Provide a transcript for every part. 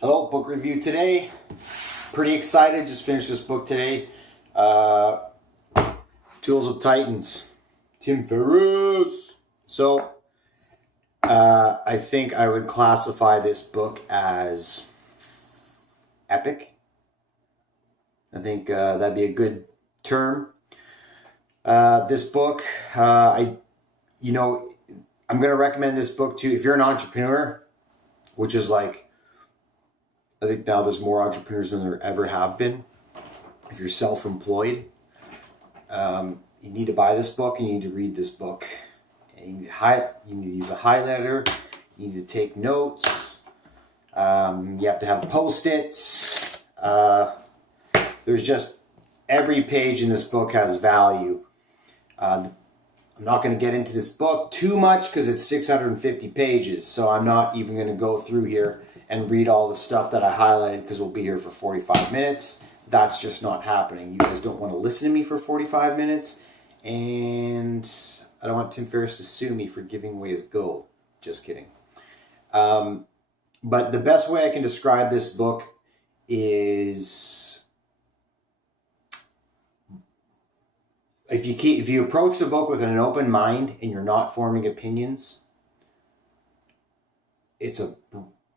Hello, book review today. Pretty excited, just finished this book today. Tools of Titans, Tim Ferris. So, I think I would classify this book as epic. I think that'd be a good term. This book, I'm going to recommend this book to, if you're an entrepreneur, which is like, I think now there's more entrepreneurs than there ever have been. If you're self-employed, you need to buy this book and you need to read this book. And you need to use a highlighter. You need to take notes. You have to have Post-its. There's just every page in this book has value. I'm not going to get into this book too much because it's 650 pages. So I'm not even going to go through here and read all the stuff that I highlighted because we'll be here for 45 minutes. That's just not happening. You guys don't want to listen to me for 45 minutes. And I don't want Tim Ferriss to sue me for giving away his gold. Just kidding. But the best way I can describe this book is if you approach the book with an open mind and you're not forming opinions, it's a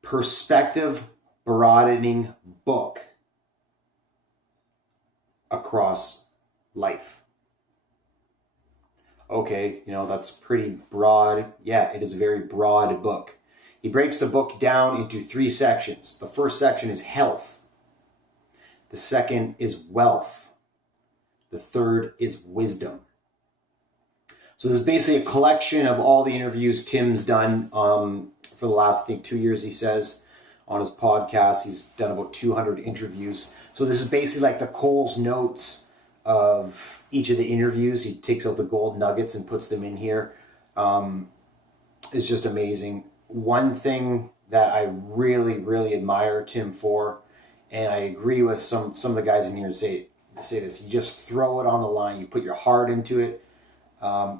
perspective broadening book across life. Okay, that's pretty broad. Yeah, it is a very broad book. He breaks the book down into 3 sections. The first section is health. The second is wealth. The third is wisdom. So this is basically a collection of all the interviews Tim's done for the last, I think, 2 years, he says, on his podcast. He's done about 200 interviews. So this is basically like the Cole's notes of each of the interviews. He takes out the gold nuggets and puts them in here. It's just amazing. One thing that I really, really admire Tim for, and I agree with some of the guys in here say this, you just throw it on the line. You put your heart into it.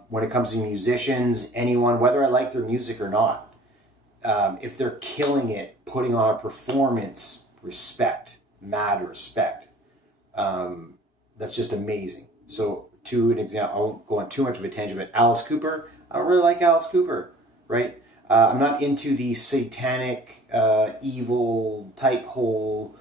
When it comes to musicians, anyone, whether I like their music or not, if they're killing it, putting on a performance, mad respect. That's just amazing. So, to an example, I won't go on too much of a tangent, but Alice Cooper, I don't really like Alice Cooper, right? I'm not into the satanic, evil type whole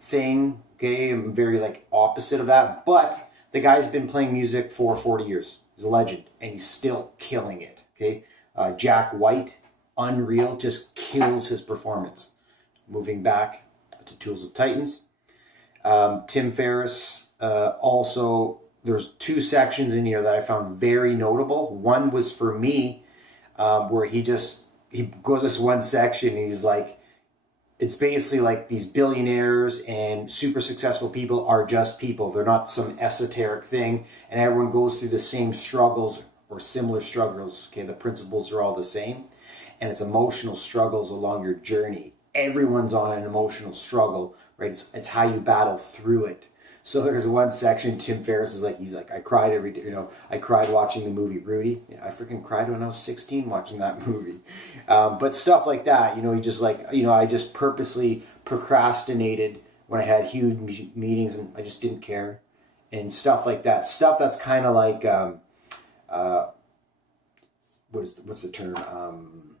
thing, okay? I'm very opposite of that, but the guy's been playing music for 40 years. He's a legend, and he's still killing it, okay? Jack White, unreal, just kills his performance. Moving back to Tools of Titans. Tim Ferriss, also, there's 2 sections in here that I found very notable. One was for me, where he goes this one section and he's like, it's basically like these billionaires and super successful people are just people. They're not some esoteric thing, and everyone goes through the same struggles or similar struggles. Okay, the principles are all the same, and it's emotional struggles along your journey. Everyone's on an emotional struggle, right? It's how you battle through it. So there's one section, Tim Ferriss is he's like, I cried every day, I cried watching the movie Rudy. Yeah, I freaking cried when I was 16 watching that movie. But stuff like that, he just I just purposely procrastinated when I had huge meetings and I just didn't care. And stuff like that. Stuff that's kind of like, what's the term?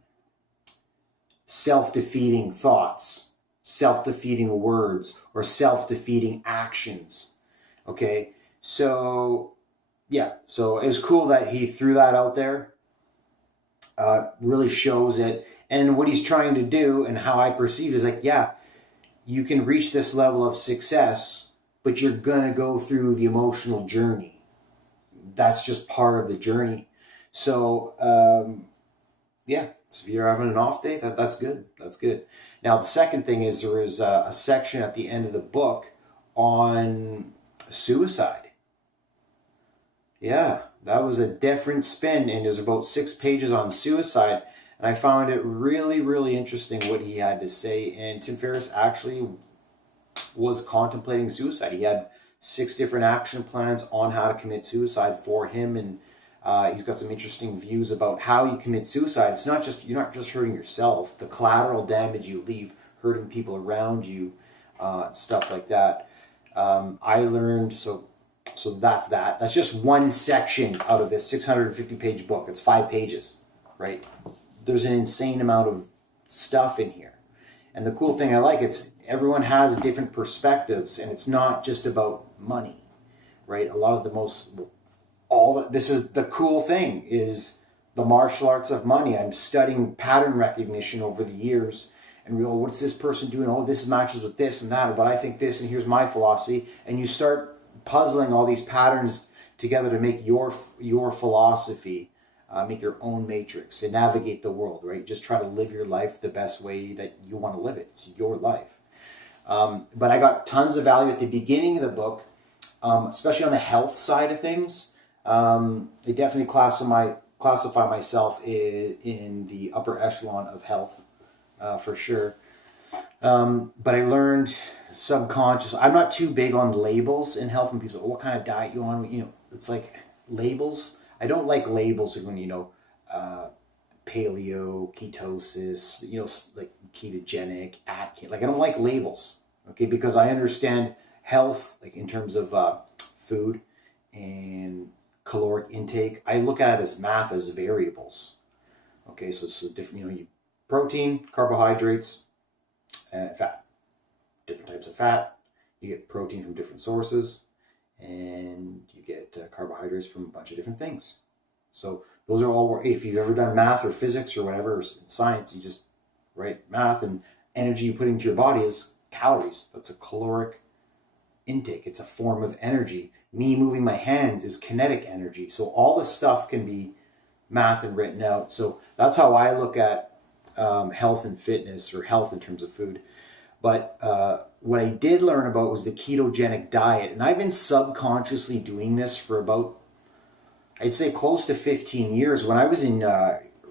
Self-defeating thoughts. Self-defeating words or self-defeating actions. Okay, so yeah, so it was cool that he threw that out there. Really shows it, and what he's trying to do and how I perceive is yeah, you can reach this level of success, but you're gonna go through the emotional journey. That's just part of the journey. So yeah. So if you're having an off day, that's good. That's good. Now, the second thing is there is a section at the end of the book on suicide. Yeah, that was a different spin, and there's about 6 pages on suicide. And I found it really, really interesting what he had to say. And Tim Ferriss actually was contemplating suicide. He had 6 different action plans on how to commit suicide for him, and he's got some interesting views about how you commit suicide. It's not just, you're not just hurting yourself. The collateral damage you leave hurting people around you, stuff like that. I learned, so that's that. That's just one section out of this 650-page book. It's 5 pages, right? There's an insane amount of stuff in here. And the cool thing I like, it's everyone has different perspectives, and it's not just about money, right? A lot of this is the cool thing, is the martial arts of money. I'm studying pattern recognition over the years, and we go, what's this person doing? Oh, this matches with this and that, but I think this, and here's my philosophy. And you start puzzling all these patterns together to make your philosophy, make your own matrix and navigate the world, right? Just try to live your life the best way that you want to live it. It's your life. But I got tons of value at the beginning of the book, especially on the health side of things. They definitely classify myself in the upper echelon of health, for sure. But I learned subconscious. I'm not too big on labels in health. When people say, what kind of diet you on? It's like labels. I don't like labels when, paleo, ketosis, like ketogenic, Atkins. Like, I don't like labels, okay? Because I understand health, like in terms of food and caloric intake. I look at it as math, as variables. Okay, so it's different, protein, carbohydrates, and fat. Different types of fat. You get protein from different sources, and you get carbohydrates from a bunch of different things. So those are all, if you've ever done math or physics or whatever, or science, you just write math, and energy you put into your body is calories. That's a caloric intake. It's a form of energy. Me moving my hands is kinetic energy. So all this stuff can be math and written out. So that's how I look at health and fitness, or health in terms of food. But what I did learn about was the ketogenic diet. And I've been subconsciously doing this for about, I'd say, close to 15 years. When I was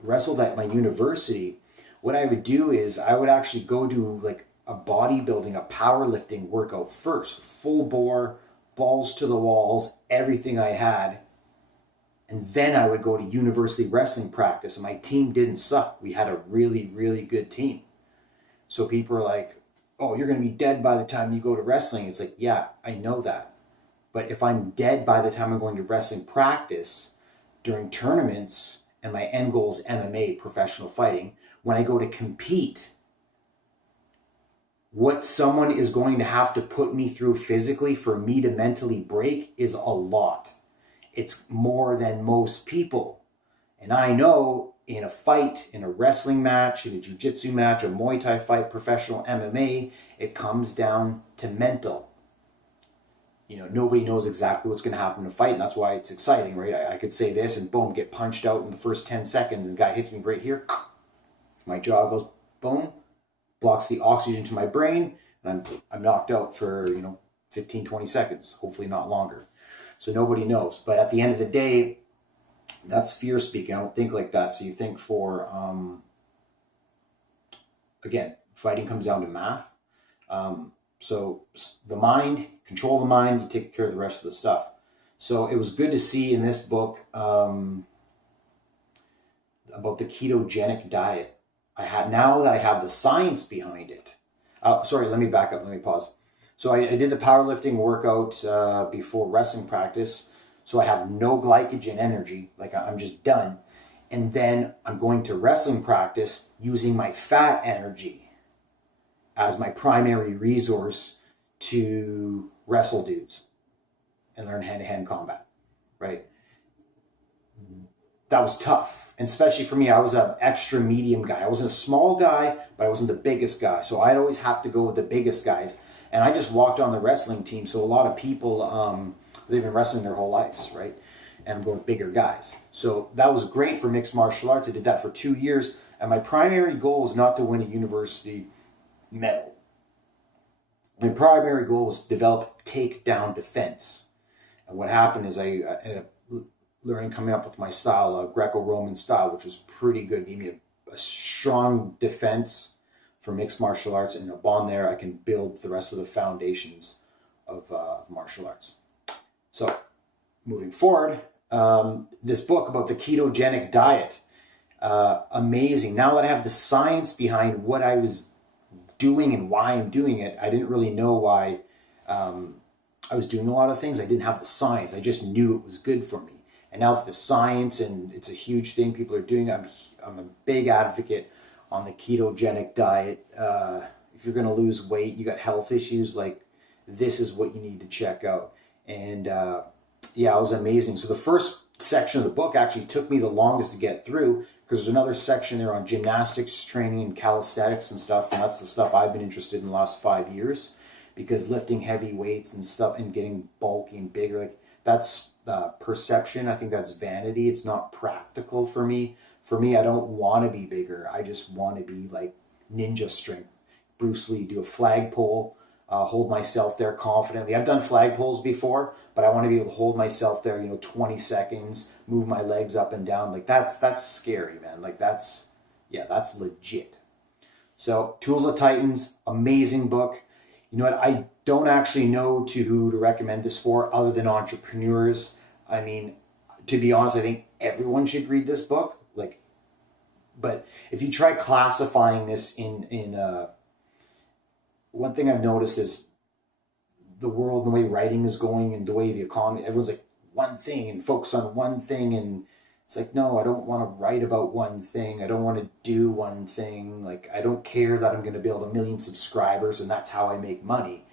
wrestled at my university, what I would do is I would actually go do like a bodybuilding, a powerlifting workout first. Full bore, balls to the walls, everything I had. And then I would go to university wrestling practice, and my team didn't suck. We had a really, really good team. So people are like, oh, you're going to be dead by the time you go to wrestling. It's like, yeah, I know that. But if I'm dead by the time I'm going to wrestling practice during tournaments, and my end goal is MMA, professional fighting, when I go to compete, what someone is going to have to put me through physically for me to mentally break is a lot. It's more than most people. And I know in a fight, in a wrestling match, in a jiu-jitsu match, a Muay Thai fight, professional MMA, it comes down to mental. Nobody knows exactly what's going to happen in a fight, and that's why it's exciting, right? I could say this and boom, get punched out in the first 10 seconds, and the guy hits me right here. My jaw goes boom, blocks the oxygen to my brain, and I'm knocked out for 15, 20 seconds, hopefully not longer. So nobody knows. But at the end of the day, that's fear speaking. I don't think like that. So you think for, again, fighting comes down to math. So the mind, control the mind, you take care of the rest of the stuff. So it was good to see in this book about the ketogenic diet. Now that I have the science behind it. Sorry, let me back up. Let me pause. So I did the powerlifting workout before wrestling practice. So I have no glycogen energy, like I'm just done. And then I'm going to wrestling practice using my fat energy as my primary resource to wrestle dudes and learn hand-to-hand combat, right? That was tough. And especially for me, I was an extra medium guy. I wasn't a small guy, but I wasn't the biggest guy. So I'd always have to go with the biggest guys. And I just walked on the wrestling team. So a lot of people, they've been wrestling their whole lives, right? And I'm going with bigger guys. So that was great for mixed martial arts. I did that for 2 years. And my primary goal is not to win a university medal. My primary goal is to develop takedown defense. And what happened is I ended up learning, coming up with my style, a Greco-Roman style, which was pretty good. It gave me a strong defense for mixed martial arts, and upon there I can build the rest of the foundations of martial arts. So moving forward, this book about the ketogenic diet, amazing. Now that I have the science behind what I was doing and why I'm doing it, I didn't really know why I was doing a lot of things. I didn't have the science. I just knew it was good for me. And now with the science, and it's a huge thing people are doing, I'm a big advocate on the ketogenic diet. If you're going to lose weight, you got health issues, like this is what you need to check out. And yeah, it was amazing. So the first section of the book actually took me the longest to get through, because there's another section there on gymnastics training and calisthenics and stuff, and that's the stuff I've been interested in the last 5 years, because lifting heavy weights and stuff and getting bulky and bigger, like that's perception. I think that's vanity. It's not practical for me. For me, I don't want to be bigger. I just want to be like ninja strength. Bruce Lee, do a flagpole, hold myself there confidently. I've done flagpoles before, but I want to be able to hold myself there, 20 seconds, move my legs up and down. Like that's scary, man. Like that's legit. So Tools of Titans, amazing book. You know what? I don't actually know who to recommend this for other than entrepreneurs. I mean, to be honest, I think everyone should read this book. But if you try classifying this in one thing I've noticed is the world and the way writing is going and the way the economy, everyone's like one thing and focus on one thing. And it's like, no, I don't want to write about one thing. I don't want to do one thing. Like, I don't care that I'm going to build 1 million subscribers and that's how I make money.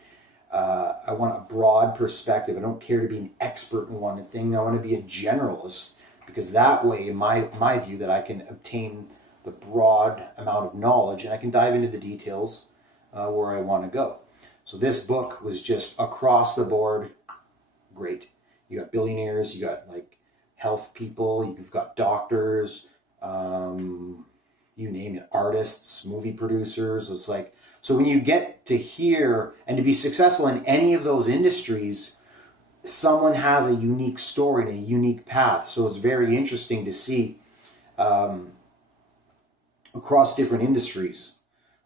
I want a broad perspective. I don't care to be an expert in one thing. I want to be a generalist, because that way, in my view, that I can obtain the broad amount of knowledge and I can dive into the details where I want to go. So this book was just across the board great. You got billionaires, you got like health people, you've got doctors, you name it, artists, movie producers. It's like, so when you get to hear and to be successful in any of those industries, someone has a unique story and a unique path. So it's very interesting to see across different industries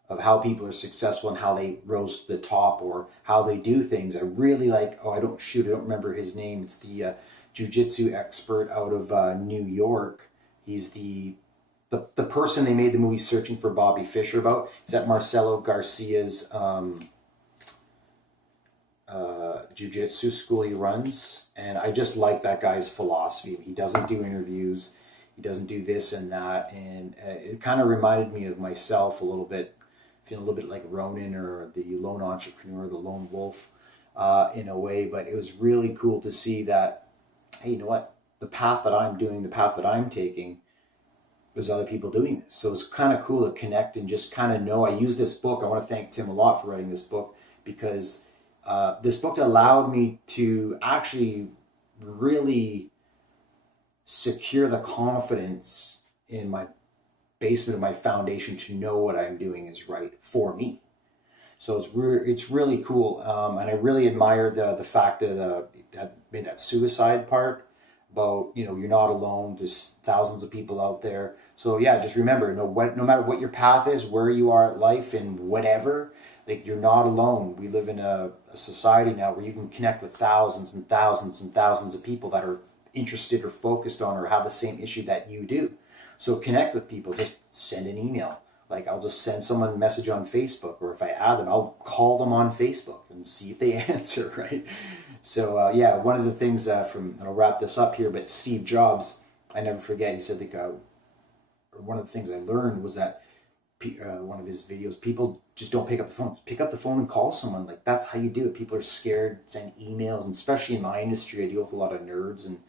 of how people are successful and how they rose to the top or how they do things. I really like, I don't remember his name. It's the jiu-jitsu expert out of New York. He's the person they made the movie Searching for Bobby Fischer about. He's at Marcelo Garcia's jiu-jitsu school he runs. And I just like that guy's philosophy. He doesn't do interviews. He doesn't do this and that. And it kind of reminded me of myself a little bit, feeling a little bit like Ronin or the lone entrepreneur, the lone wolf in a way. But it was really cool to see that, hey, you know what? The path that I'm doing, the path that I'm taking, there's other people doing this. So it's kind of cool to connect and just kind of know. I use this book. I want to thank Tim a lot for writing this book, because this book allowed me to actually really secure the confidence in my basement of my foundation to know what I'm doing is right for me. So it's really cool, and I really admire the fact that that made that suicide part about, you're not alone. There's thousands of people out there. So yeah, just remember, no matter what your path is, where you are at life and whatever, like, you're not alone. We live in a society now where you can connect with thousands and thousands and thousands of people that are interested or focused on or have the same issue that you do. So connect with people. Just send an email. Like, I'll just send someone a message on Facebook, or if I add them, I'll call them on Facebook and see if they answer, right? So yeah, one of the things and I'll wrap this up here, but Steve Jobs, I never forget, he said, one of the things I learned was that one of his videos, people just don't pick up the phone. Pick up the phone and call someone. Like, that's how you do it. People are scared, send emails, and especially in my industry, I deal with a lot of nerds and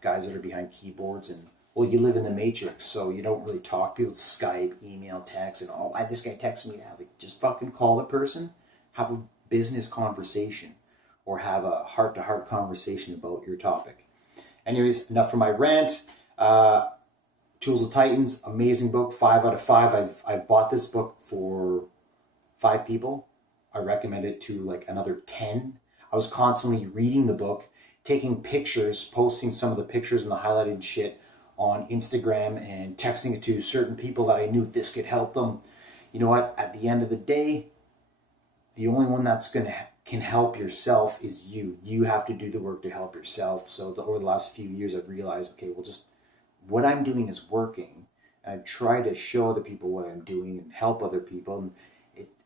guys that are behind keyboards, and well, you live in the matrix, so you don't really talk. People Skype, email, text, and why this guy texted me now? Like, just fucking call the person, have a business conversation, or have a heart-to-heart conversation about your topic. Anyways, enough for my rant. Tools of Titans, amazing book, 5 out of 5. I've bought this book for 5 people. I recommend it to like another 10. I was constantly reading the book, taking pictures, posting some of the pictures and the highlighted shit on Instagram and texting it to certain people that I knew this could help them. You know what? At the end of the day, the only one that's can help yourself is you. You have to do the work to help yourself. So over the last few years, I've realized, okay, well, just what I'm doing is working. I try to show other people what I'm doing and help other people.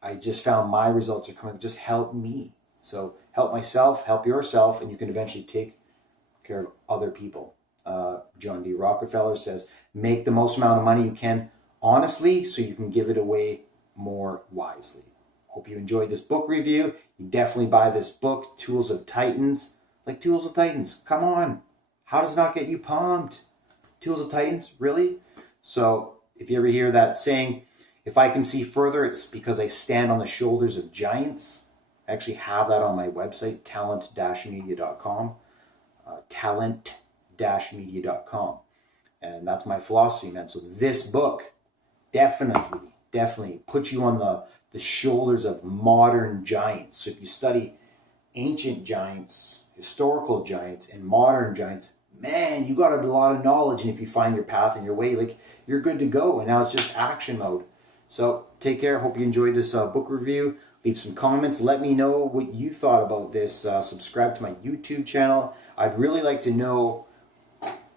I just found my results are coming. Just help me. So help myself, help yourself, and you can eventually take care of other people. John D. Rockefeller says, make the most amount of money you can honestly so you can give it away more wisely. Hope you enjoyed this book review. You definitely buy this book, Tools of Titans. Like Tools of Titans, come on. How does it not get you pumped? Tools of Titans, really? So if you ever hear that saying, if I can see further, it's because I stand on the shoulders of giants. I actually have that on my website, talent-media.com. Talent-media.com. And that's my philosophy, man. So this book definitely puts you on the shoulders of modern giants. So if you study ancient giants, historical giants, and modern giants, man, you got a lot of knowledge. And if you find your path and your way, like, you're good to go. And now it's just action mode. So take care. Hope you enjoyed this book review. Leave some comments. Let me know what you thought about this. Subscribe to my YouTube channel. I'd really like to know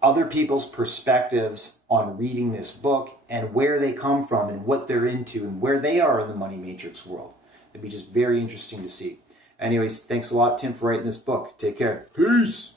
other people's perspectives on reading this book and where they come from and what they're into and where they are in the money matrix world. It'd be just very interesting to see. Anyways, thanks a lot, Tim, for writing this book. Take care. Peace.